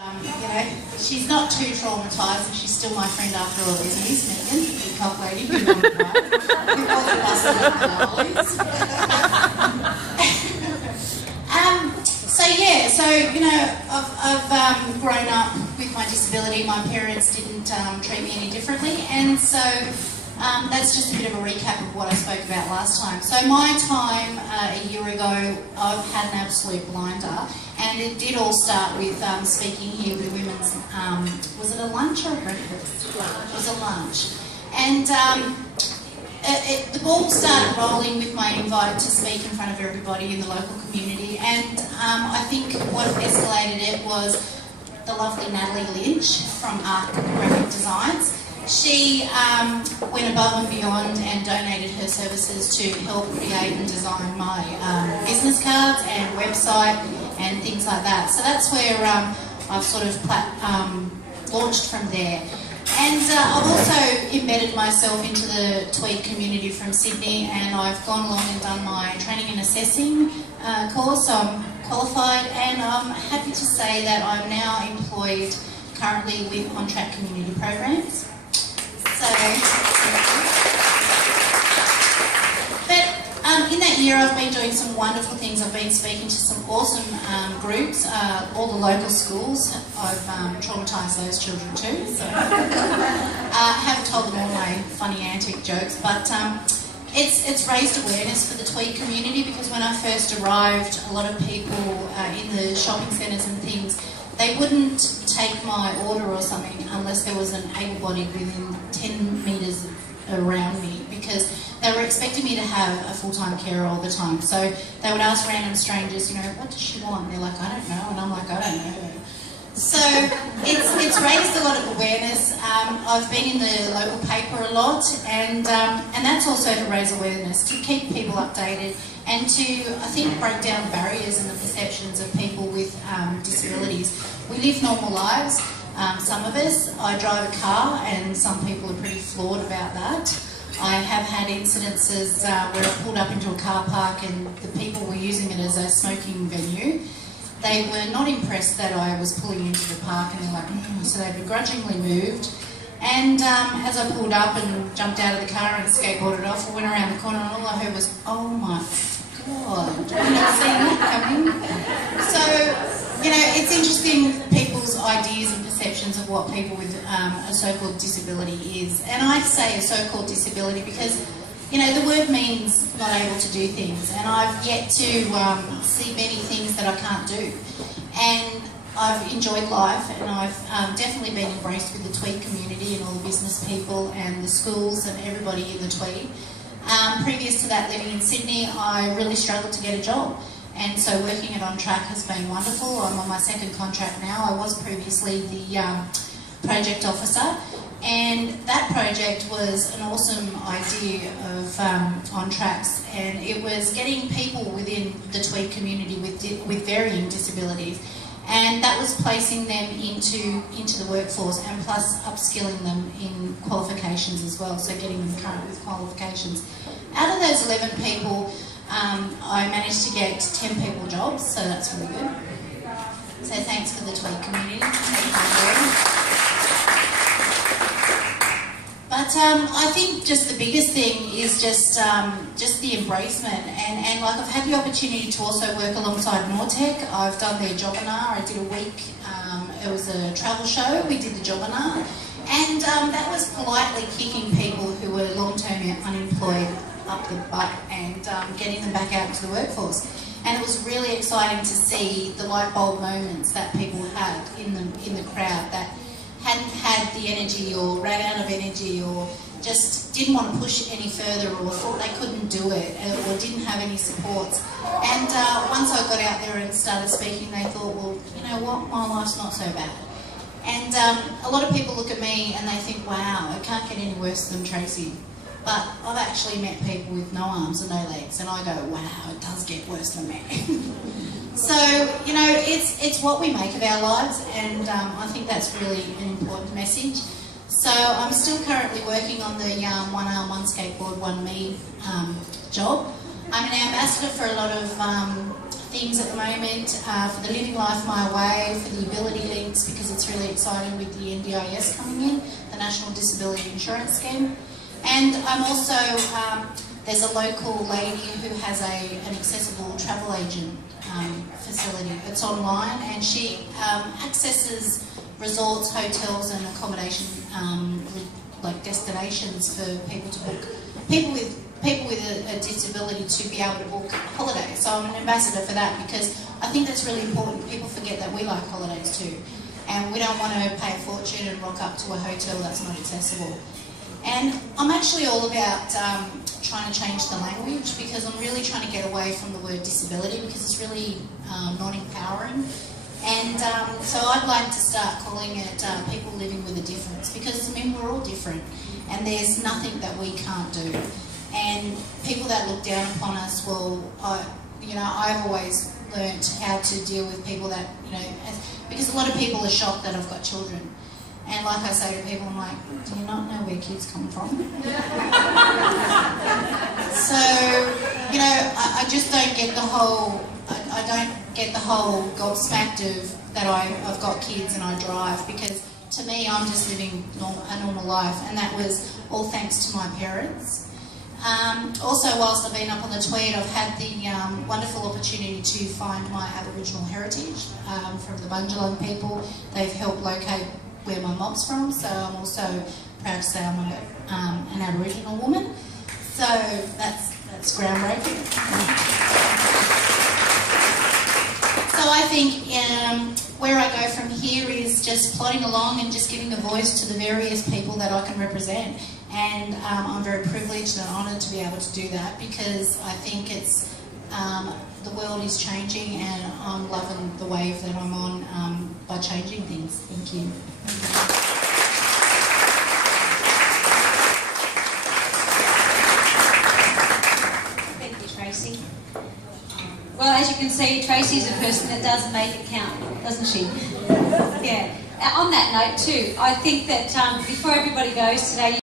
You know, she's not too traumatised and she's still my friend after all these years, Megan, the cop lady who won the prize, who was busted at the lollies. So you know, I've grown up with my disability. My parents didn't treat me any differently, and so that's just a bit of a recap of what I spoke about last time. So my time a year ago, I've had an absolute blinder, and it did all start with speaking here with women's, was it a lunch or a breakfast? It was a lunch. And the ball started rolling with my invite to speak in front of everybody in the local community, and I think what escalated it was the lovely Natalie Lynch from Art Graphic Designs. She went above and beyond and donated her services to help create and design my business cards and website and things like that. So that's where I've sort of launched from there. And I've also embedded myself into the Tweed community from Sydney, and I've gone along and done my training and assessing course. So I'm qualified, and I'm happy to say that I'm now employed currently with on-track community programs. But in that year I've been doing some wonderful things. I've been speaking to some awesome groups, all the local schools. I've traumatised those children too, so I haven't told them all my funny antic jokes, but it's raised awareness for the Tweed community, because when I first arrived, a lot of people in the shopping centres and things, they wouldn't take my order or something unless there was an able-bodied within 10 metres around me, because they were expecting me to have a full-time carer all the time. So they would ask random strangers, you know, what does she want? And they're like, I don't know. And I'm like, I don't know. So it's raised a lot of awareness. I've been in the local paper a lot, and that's also to raise awareness, to keep people updated, and to, I think, break down barriers and the perceptions of people with disabilities. We live normal lives, some of us. I drive a car, and some people are pretty flawed about that. I have had incidences where I pulled up into a car park and the people were using it as a smoking venue. They were not impressed that I was pulling into the park, and they're like, so they begrudgingly moved. And as I pulled up and jumped out of the car and skateboarded off, I went around the corner, and all I heard was, oh my God, I've never seen that coming. So, you know, it's interesting, people's ideas and perceptions of what people with a so-called disability is. And I say a so-called disability because, you know, the word means not able to do things, and I've yet to see many things that I can't do. And I've enjoyed life, and I've definitely been embraced with the Tweed community and all the business people and the schools and everybody in the Tweed. Previous to that, living in Sydney, I really struggled to get a job, and so working at On Track has been wonderful. I'm on my second contract now. I was previously the project officer, and that project was an awesome idea of On Tracks, and it was getting people within the Tweed community with varying disabilities, and that was placing them into the workforce, and plus upskilling them in qualifications as well, so getting them current with qualifications. Out of those 11 people, I managed to get 10 people jobs, so that's really good. So thanks for the Tweed community. But I think just the biggest thing is just the embracement, and like I've had the opportunity to also work alongside Nortec. I've done their Jobinar. I did a week. It was a travel show. We did the Jobinar, and that was politely kicking people who were long-term unemployed up the butt and getting them back out into the workforce. And it was really exciting to see the light bulb moments that people had in the crowd that hadn't had the energy or ran out of energy or just didn't want to push any further or thought they couldn't do it or didn't have any supports. And once I got out there and started speaking, they thought, well, you know what, my life's not so bad. And a lot of people look at me and they think, wow, it can't get any worse than Tracy. But I've actually met people with no arms and no legs, and I go, wow, it does get worse than that. So, you know, it's what we make of our lives, and I think that's really an important message. So I'm still currently working on the one arm, one skateboard, one me job. I'm an ambassador for a lot of things at the moment, for the Living Life My Way, for the Ability Link weeks because it's really exciting with the NDIS coming in, the National Disability Insurance Scheme. And I'm also, there's a local lady who has an accessible travel agent facility. It's online, and she accesses resorts, hotels and accommodation like destinations for people to book, people with a disability to be able to book holidays. So I'm an ambassador for that because I think that's really important. People forget that we like holidays too, and we don't want to pay a fortune and rock up to a hotel that's not accessible. And I'm actually all about trying to change the language because I'm really trying to get away from the word disability because it's really non-empowering. And so I'd like to start calling it people living with a difference because, I mean, we're all different and there's nothing that we can't do. And people that look down upon us, well, you know, I've always learnt how to deal with people that, you know, because a lot of people are shocked that I've got children. And like I say to people, I'm like, do you not know where kids come from? So, you know, I just don't get the whole, I don't get the whole gobsmacked of that I've got kids and I drive, because to me I'm just living a normal life, and that was all thanks to my parents. Also, whilst I've been up on the Tweed, I've had the wonderful opportunity to find my Aboriginal heritage from the Bundjalung people. They've helped locate where my mob's from, so I'm also proud to say I'm an Aboriginal woman. So that's groundbreaking. So I think where I go from here is just plodding along and just giving a voice to the various people that I can represent. And I'm very privileged and honoured to be able to do that because I think it's the world is changing and I'm loving the wave that I'm on by changing things. Thank you. Thank you, Tracy. Well, as you can see, Tracy's a person that does make it count, doesn't she? Yeah. On that note too, I think that before everybody goes today,